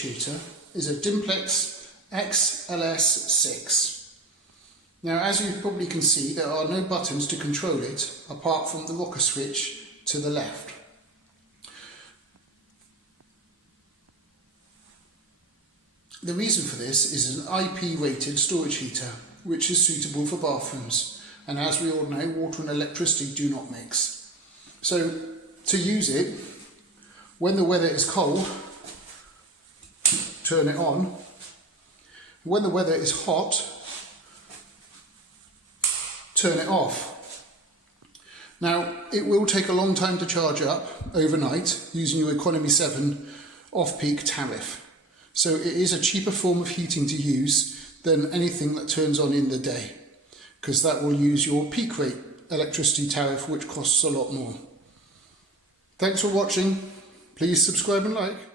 storage heater is a Dimplex XLS6. Now, as you probably can see, there are no buttons to control it apart from the rocker switch to the left. The reason for this is an IP rated storage heater which is suitable for bathrooms, and as we all know, water and electricity do not mix. So to use it, when the weather is cold, turn it on. When the weather is hot, turn it off. Now, it will take a long time to charge up overnight using your Economy 7 off-peak tariff. So it is a cheaper form of heating to use than anything that turns on in the day, because that will use your peak rate electricity tariff, which costs a lot more. Thanks for watching. Please subscribe and like.